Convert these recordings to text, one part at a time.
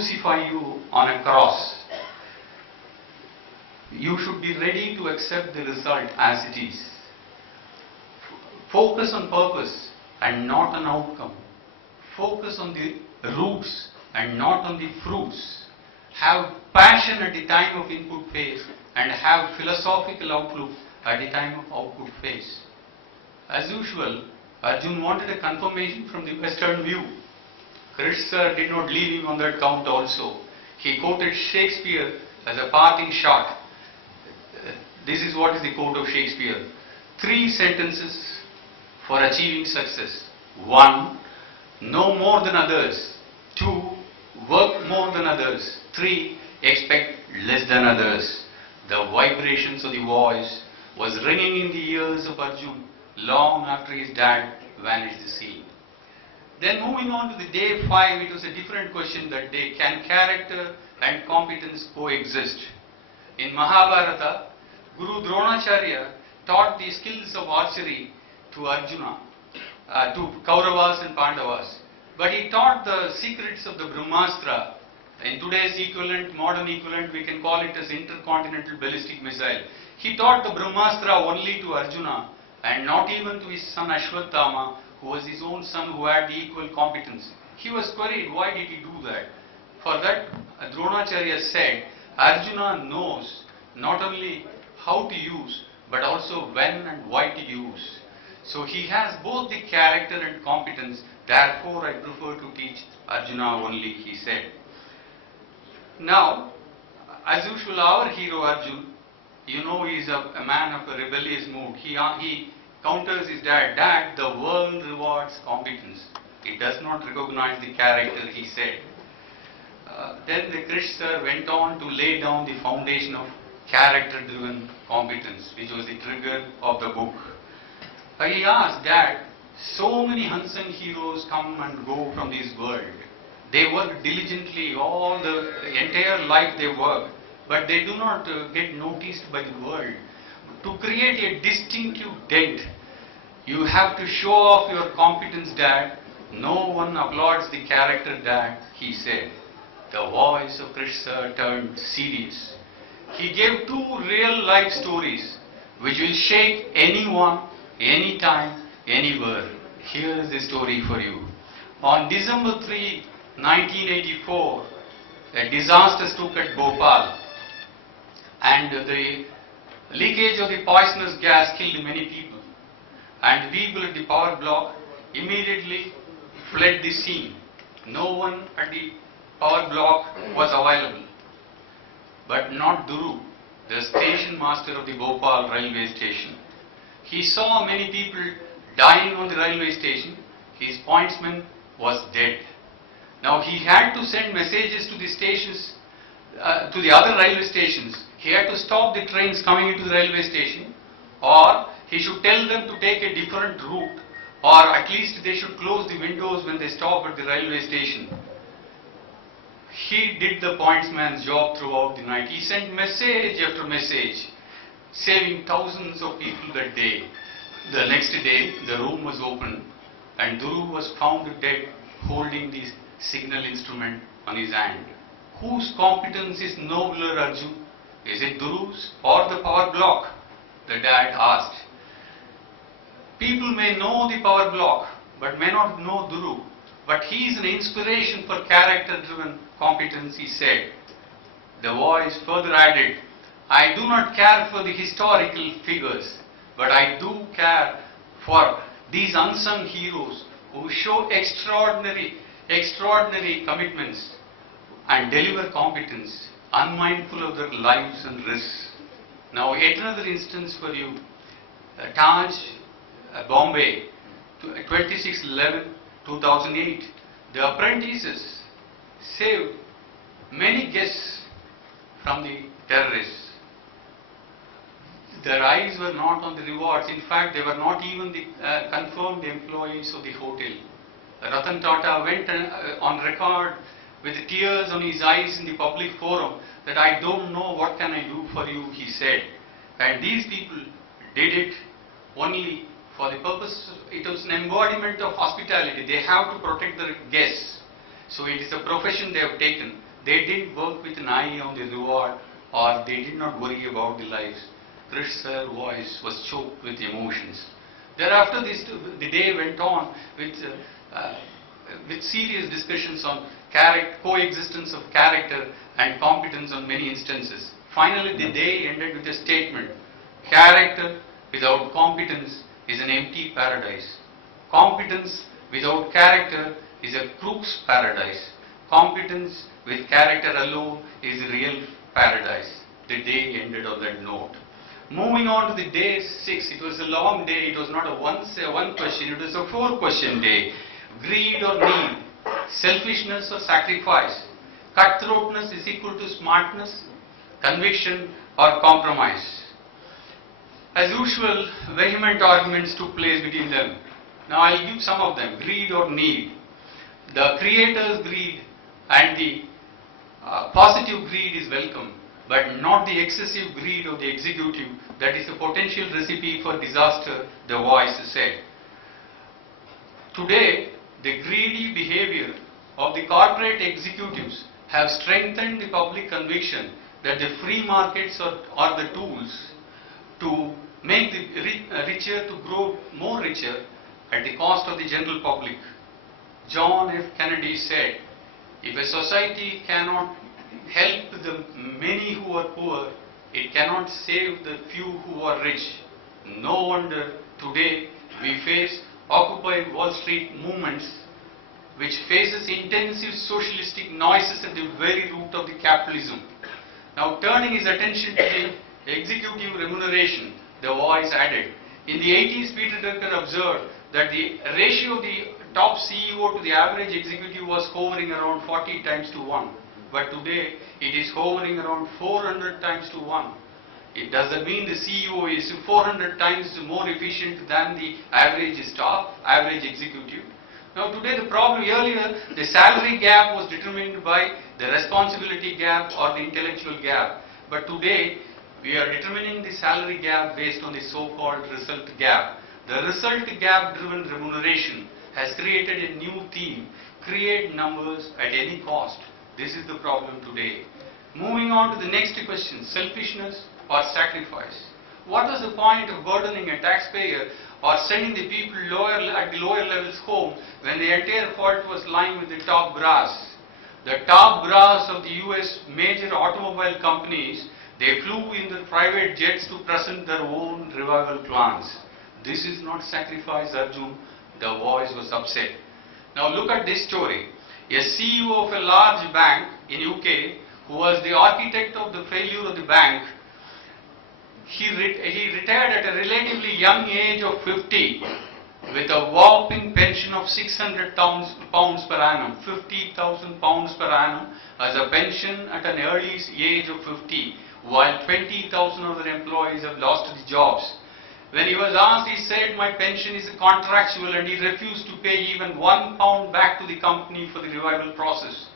crucify you on a cross, you should be ready to accept the result as it is. Focus on purpose and not on outcome. Focus on the roots and not on the fruits. Have passion at the time of input phase and have philosophical outlook at the time of output phase. As usual, Arjun wanted a confirmation from the Western view. Krish sir did not leave him on that count also. He quoted Shakespeare as a parting shot. This is what is the quote of Shakespeare. 3 sentences for achieving success. 1. Know more than others. 2. Work more than others. 3. Expect less than others. The vibrations of the voice was ringing in the ears of Arjun long after his dad vanished the scene. Then moving on to the day 5, it was a different question that day. Can character and competence coexist? In Mahabharata, Guru Dronacharya taught the skills of archery to Arjuna, to Kauravas and Pandavas. But he taught the secrets of the Brahmastra. In today's equivalent, modern equivalent, we can call it as intercontinental ballistic missile. He taught the Brahmastra only to Arjuna and not even to his son Ashwatthama, who was his own son who had the equal competence. He was queried, why did he do that? For that, Dronacharya said, Arjuna knows not only how to use, but also when and why to use. So he has both the character and competence, therefore I prefer to teach Arjuna only, he said. Now, as usual, our hero Arjun, you know, he is a man of a rebellious mood. He counters his dad. Dad, the world rewards competence. It does not recognize the character, he said. Then the Krish sir went on to lay down the foundation of character-driven competence, which was the trigger of the book. He asked, Dad, so many unsung heroes come and go from this world. They work diligently, all the entire life they work, but they do not get noticed by the world. To create a distinctive dent, you have to show off your competence, Dad. No one applauds the character, Dad, he said. The voice of Krish sir turned serious. He gave 2 real life stories which will shake anyone, anytime, anywhere. Here is the story for you. On December 3, 1984, a disaster struck at Bhopal, and the leakage of the poisonous gas killed many people, and people at the power block immediately fled the scene. No one at the power block was available, but not Duru, the station master of the Bhopal railway station. He saw many people dying on the railway station. His pointsman was dead. Now he had to send messages to the stations, to the other railway stations. He had to stop the trains coming into the railway station, or he should tell them to take a different route, or at least they should close the windows when they stop at the railway station. He did the pointsman's job throughout the night. He sent message after message, saving thousands of people that day. The next day, the room was opened, and Duru was found dead, holding the signal instrument on his hand. Whose competence is nobler, Arjun? Is it Duru's or the power block? The dad asked. People may know the power block, but may not know Duru. But he is an inspiration for character-driven competence, he said. The voice further added, I do not care for the historical figures, but I do care for these unsung heroes who show extraordinary commitments and deliver competence, unmindful of their lives and risks. Now, yet another instance for you. Taj, Bombay, 26/11/2008. The apprentices saved many guests from the terrorists. Their eyes were not on the rewards. In fact, they were not even the confirmed employees of the hotel. Ratan Tata went on record with tears on his eyes in the public forum that I don't know what can I do for you, he said. And these people did it only for the purpose, it was an embodiment of hospitality. They have to protect their guests. So it is a profession they have taken. They didn't work with an eye on the reward, or they did not worry about the lives. Krish's voice was choked with emotions. Thereafter, the day went on with serious discussions on coexistence of character and competence on many instances. Finally, the day ended with a statement: character without competence is an empty paradise. Competence without character is a crook's paradise. Competence with character alone is real paradise. The day ended on that note. Moving on to the day 6, it was a long day. It was not a one question, it was a 4-question day. Greed or need, selfishness or sacrifice, cutthroatness is equal to smartness, conviction or compromise. As usual, vehement arguments took place between them. Now I will give some of them. Greed or need. The creator's greed and the positive greed is welcome, but not the excessive greed of the executive. That is a potential recipe for disaster, the voice said. Today, the greedy behavior of the corporate executives have strengthened the public conviction that the free markets are the tools to make the richer to grow more richer at the cost of the general public. John F. Kennedy said, if a society cannot help the many who are poor, it cannot save the few who are rich. No wonder today we face Occupy Wall Street movements, which faces intensive socialistic noises at the very root of the capitalism. Now turning his attention to the executive remuneration, the voice added, in the 80s Peter Drucker observed that the ratio of the top CEO to the average executive was hovering around 40 times to 1. But today it is hovering around 400 times to 1. It doesn't mean the CEO is 400 times more efficient than the average staff, average executive. Now today the problem, earlier the salary gap was determined by the responsibility gap or the intellectual gap. But today we are determining the salary gap based on the so-called result gap. The result gap driven remuneration has created a new theme: create numbers at any cost. This is the problem today. Moving on to the next question, selfishness or sacrifice. What was the point of burdening a taxpayer or sending the people at the lower levels home when the entire fault was lying with the top brass? The top brass of the US major automobile companies, they flew in their private jets to present their own revival plans. This is not sacrifice, Arjun. The voice was upset. Now look at this story. A CEO of a large bank in UK, who was the architect of the failure of the bank, he retired at a relatively young age of 50 with a whopping pension of 600 pounds per annum, 50,000 pounds per annum as a pension at an early age of 50, while 20,000 other employees have lost their jobs. When he was asked, he said, my pension is contractual, and he refused to pay even £1 back to the company for the revival process.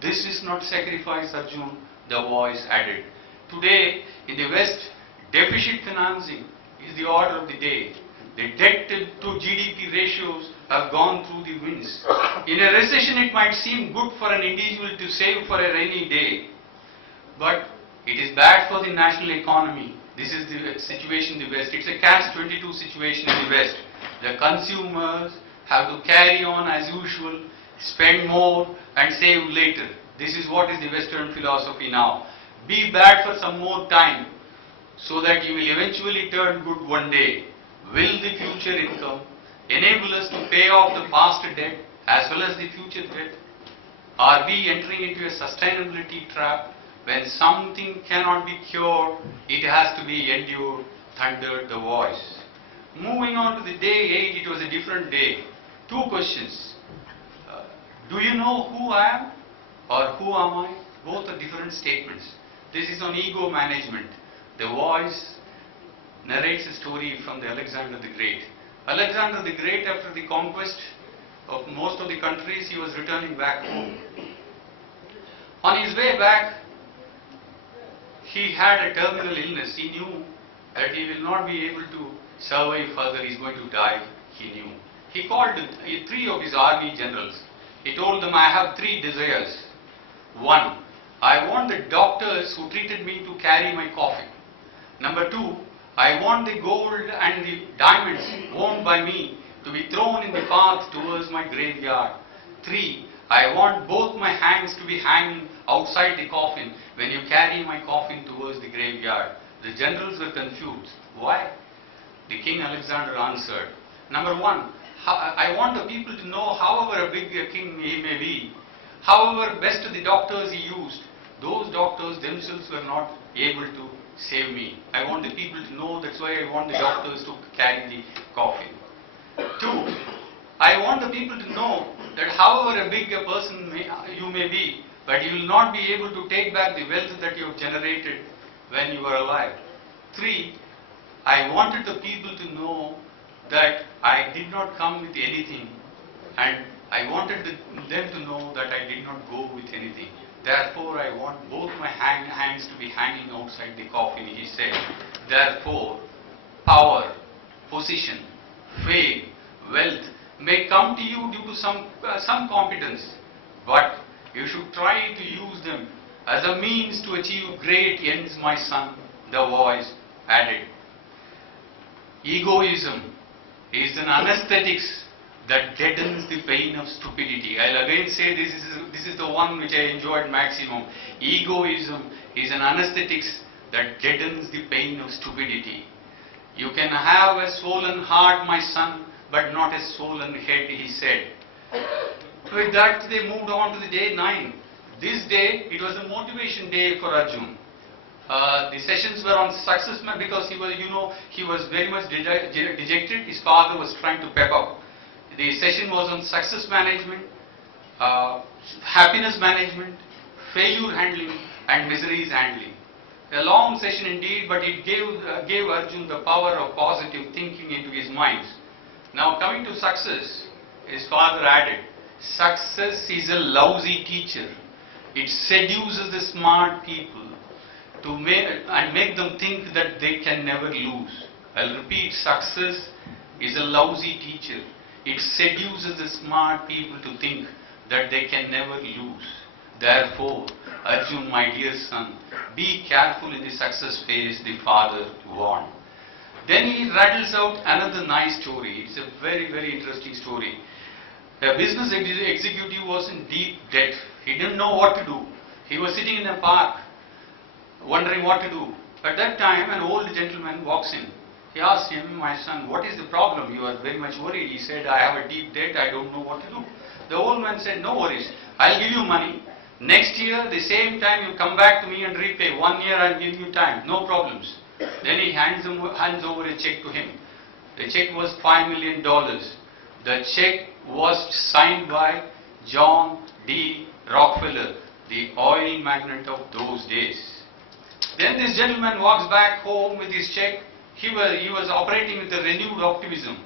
This is not sacrifice, Arjun, the voice added. Today, in the West, deficit financing is the order of the day. The debt to GDP ratios have gone through the winds. In a recession, it might seem good for an individual to save for a rainy day, but it is bad for the national economy. This is the situation in the West. It's a catch-22 situation in the West. The consumers have to carry on as usual, spend more and save later. This is what is the Western philosophy now. Be bad for some more time so that you will eventually turn good one day. Will the future income enable us to pay off the past debt as well as the future debt? Are we entering into a sustainability trap? When something cannot be cured, it has to be endured, thundered the voice. Moving on to the day 8, it was a different day. 2 questions. Do you know who I am or who am I? Both are different statements. This is on ego management. The voice narrates a story from the Alexander the Great. Alexander the Great, after the conquest of most of the countries, he was returning back home. On his way back, he had a terminal illness. He knew that he will not be able to survive further. He is going to die, he knew. He called 3 of his army generals. He told them, I have 3 desires. 1, I want the doctors who treated me to carry my coffin. Number 2, I want the gold and the diamonds worn by me to be thrown in the path towards my graveyard. 3, I want both my hands to be hanging outside the coffin when you carry my coffin towards the graveyard. The generals were confused. Why? The King Alexander answered, number 1, I want the people to know, however big a king he may be, however best the doctors he used, those doctors themselves were not able to save me. I want the people to know, that's why I want the doctors to carry the coffin. 2, I want the people to know that however big a person you may be, but you will not be able to take back the wealth that you have generated when you were alive. 3, I wanted the people to know that I did not come with anything, and I wanted them to know that I did not go with anything. Therefore, I want both my hands to be hanging outside the coffin, he said. Therefore, power, position, fame, wealth may come to you due to some competence, but you should try to use them as a means to achieve great ends, my son, the voice added. Egoism is an anesthetics that deadens the pain of stupidity. I'll again say this is the one which I enjoyed maximum. Egoism is an anesthetics that deadens the pain of stupidity. You can have a swollen heart, my son, but not a swollen head, he said. With that, they moved on to the day 9. This day, it was a motivation day for Arjun. The sessions were on success because he was very much dejected. His father was trying to pep up. The session was on success management, happiness management, failure handling, and miseries handling. A long session indeed, but it gave Arjun the power of positive thinking into his mind. Now coming to success, his father added, success is a lousy teacher. It seduces the smart people and make them think that they can never lose. I'll repeat, success is a lousy teacher. It seduces the smart people to think that they can never lose. Therefore, Arjun, my dear son, be careful in the success phase, the father warned. Then he rattles out another nice story. It's a very, very interesting story. A business executive was in deep debt. He didn't know what to do. He was sitting in a park, wondering what to do. At that time, an old gentleman walks in. He asked him, my son, what is the problem? You are very much worried. He said, I have a deep debt. I don't know what to do. The old man said, no worries. I'll give you money. Next year, the same time, you come back to me and repay. 1 year, I'll give you time. No problems. Then he hands over a check to him. The check was $5 million. The check was signed by John D. Rockefeller, the oil magnate of those days. Then this gentleman walks back home with his check. He was operating with a renewed optimism.